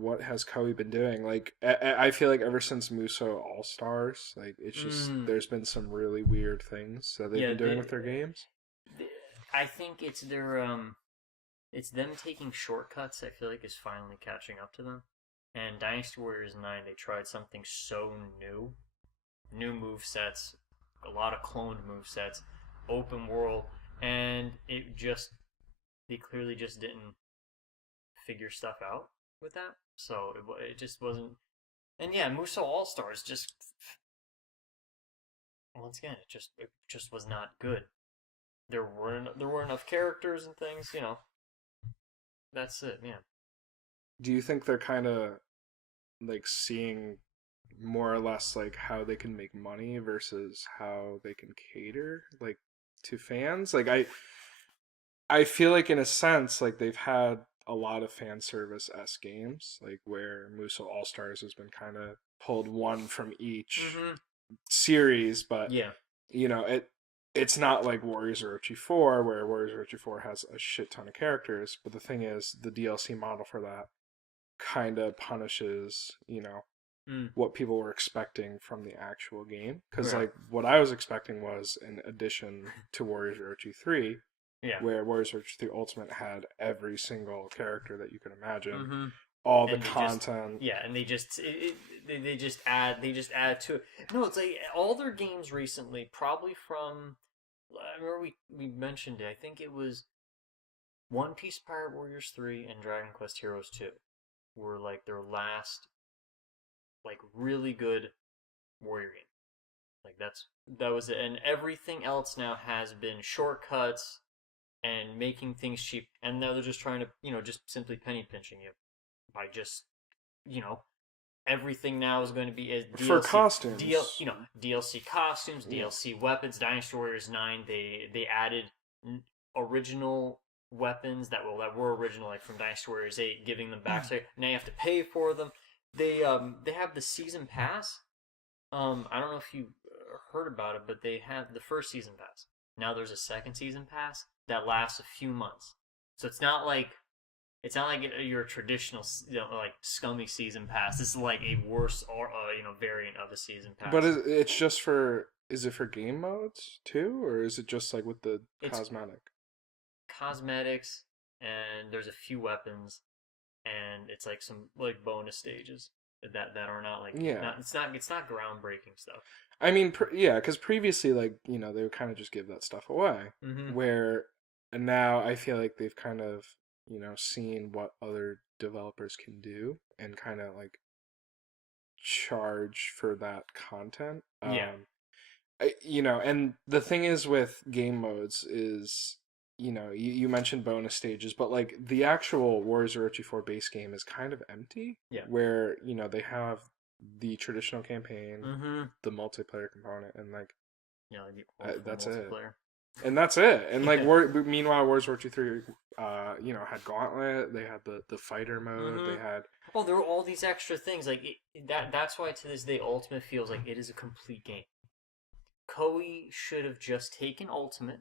what has Koei been doing? Like, I feel like ever since Muso All Stars, like it's just Mm, there's been some really weird things that they've yeah, been doing with their games. the, I think it's it's them taking shortcuts. I feel like is finally catching up to them. And Dynasty Warriors 9, they tried something so new move sets, a lot of cloned move sets, open world, and they clearly just didn't figure stuff out with that. So it just wasn't. And yeah, Muso All Stars just once again it just was not good. There weren't enough characters and things. That's it. Yeah. Do you think they're kind of like seeing more or less like how they can make money versus how they can cater like to fans? Like I feel like in a sense like they've had a lot of fan service s games like where Muso All Stars has been kind of pulled one from each Mm-hmm. series, but Yeah. it's not like Warriors Orochi 4 where Warriors Orochi 4 has a shit ton of characters, but the thing is the DLC model for that kind of punishes, Mm. what people were expecting from the actual game. Because, Yeah. like, what I was expecting was an addition to Warriors Orochi 3, Yeah. where Warriors Orochi 3 Ultimate had every single character that you could imagine, Mm-hmm. all the And they just content. yeah, and they just add to it. No, it's like all their games recently, probably from I remember we mentioned it. I think it was One Piece Pirate Warriors 3 and Dragon Quest Heroes 2 were like their last like really good warrior game. Like that was it. And everything else now has been shortcuts and making things cheap. And now they're just trying to, just simply penny pinching you by just, you know, everything now is going to be as For DLC, costumes, DLC costumes, yeah. DLC weapons. Dynasty Warriors 9, they added original weapons that were original, like from Dynasty Warriors 8, giving them back. So now you have to pay for them. They have the season pass. I don't know if you heard about it, but they have the first season pass. Now there's a second season pass that lasts a few months. So it's not like your traditional, like scummy season pass. This is like a worse or variant of a season But pass. it's just for. Is it for game modes too, or is it just like with the It's cosmetic? cosmetics and there's a few weapons and it's like some like bonus stages that are not like Yeah. not it's not groundbreaking stuff. I mean, yeah, because previously, like, they would kind of just give that stuff away. Mm-hmm. Where now I feel like they've kind of, seen what other developers can do and kind of like charge for that content. Yeah. And the thing is with game modes is, you mentioned bonus stages, but like the actual Warriors Orochi 4 base game is kind of empty, Yeah. where, they have the traditional campaign, Mm-hmm. the multiplayer component, and like Like the awful that's it. multiplayer. And that's it. And like Yeah. meanwhile, Wars War 2 3, had Gauntlet. They had the fighter mode. Mm-hmm. They had Oh, there were all these extra things. Like that's why to this day, Ultimate feels like it is a complete game. Koei should have just taken Ultimate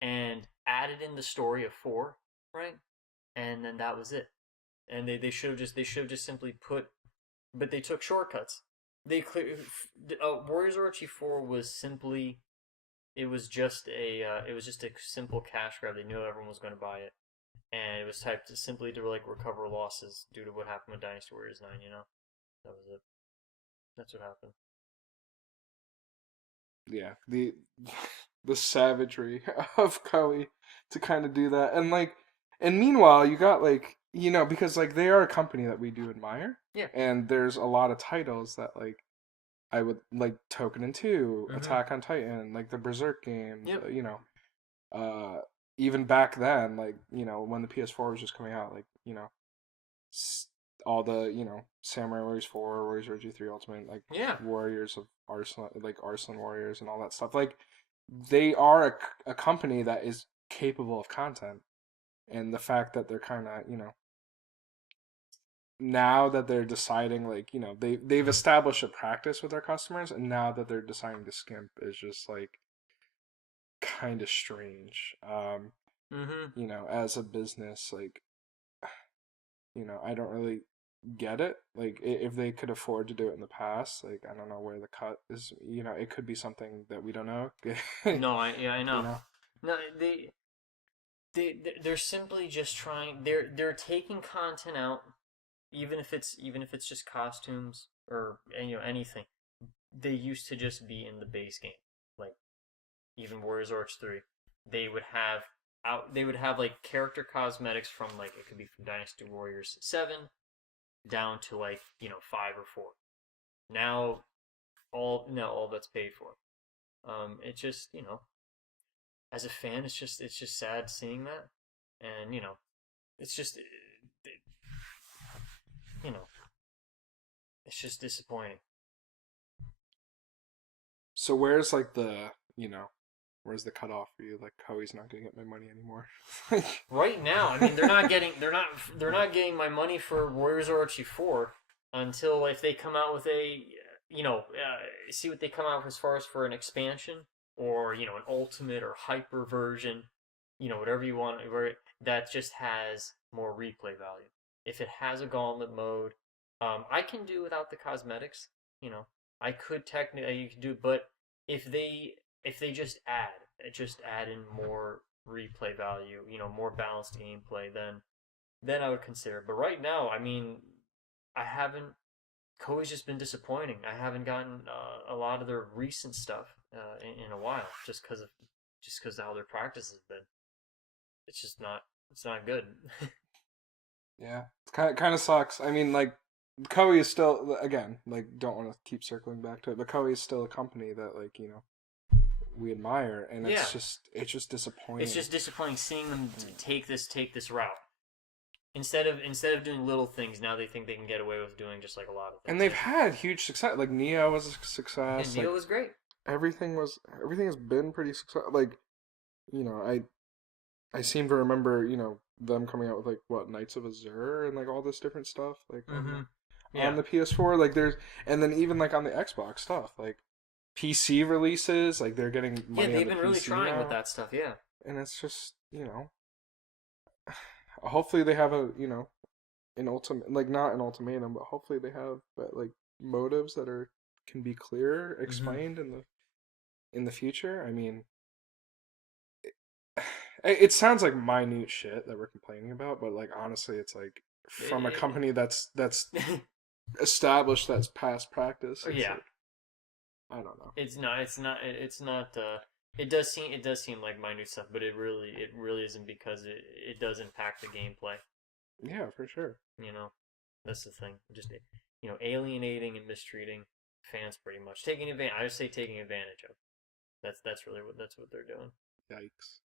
and added in the story of four, right? And then that was it. And they should have just simply put, but they took shortcuts. They clear Warriors Orochi 4 was simply it was just a simple cash grab. They knew everyone was going to buy it, and it was typed simply to like recover losses due to what happened with Dynasty Warriors 9. That was it. That's what happened. yeah the savagery of Koei to kind of do that. And meanwhile, you got like because like they are a company that we do admire, Yeah. and there's a lot of titles that like I would like Token and 2, Mm-hmm. Attack on Titan, like the Berserk game, Yep. uh even back then, like, when the PS4 was just coming out, like, all the, Samurai Warriors 4, Warriors Orgy 3 Ultimate, like Yeah. Warriors of Arslan, like Arslan Warriors and all that stuff. Like they are a company that is capable of content. And the fact that they're kind of, now that they're deciding, like, they've established a practice with their customers, and now that they're deciding to skimp is just like kind of strange. Mm-hmm. As a business, like, I don't really. get it. Like if they could afford to do it in the past, like I don't know where the cut is. You know, it could be something that we don't know. No, I You know. know. No, they're simply just trying. They're taking content out, even if it's just costumes or anything. They used to just be in the base game, like even Warriors Arch 3. They would have they would have like character cosmetics from like it could be from Dynasty Warriors 7 down to like 5 or 4. Now all that's paid for. It just as a fan, it's just sad seeing that, and it's just you know it's just disappointing. So where's like where's the cutoff for you? Like Koei's not gonna get my money anymore. Right now, I mean, they're not getting my money for Warriors Orochi 4 until if they come out with a see what they come out with as far as for an expansion or an ultimate or hyper version, whatever you want, where that just has more replay value. If it has a gauntlet mode, I can do without the cosmetics. You know, I could technically you could do, but if they just add in more replay value, more balanced gameplay, then I would consider. But right now, I mean, I haven't. Koei's just been disappointing. I haven't gotten a lot of their recent stuff in a while, just because of how their practice has been. It's not good. Yeah, it's kind of sucks. I mean, like Koei is still again like don't want to keep circling back to it, but Koei is still a company that like we admire, and Yeah, it's just it's disappointing. just disappointing seeing them take this route. Instead of doing little things, now they think they can get away with doing just like a lot of And things. they've had huge success. Like Neo was a And success. Neo Like was great. everything has been pretty success. Like I seem to remember them coming out with like what Knights of Azure and like all this different stuff like Mm-hmm. on Yeah. the PS4. Like there's and then even like on the Xbox stuff like PC releases. Like they're getting Yeah, money on they've the been really PC trying with now, that stuff. Yeah. and it's just hopefully they have a an ultimate like not an ultimatum, but hopefully they have but like motives that are can be clearer Mm-hmm. explained in the future. I mean, it sounds like minute shit that we're complaining about, but like honestly, it's like from a company that's established that's past practice. It's Yeah. like I don't know. It's not. It's not. It's not. It does seem like minute stuff, but it really isn't because it does impact the gameplay. Yeah, for sure. You know, that's the thing. Just alienating and mistreating fans pretty much. Taking advantage. I just say taking advantage of. That's really what they're doing. Yikes.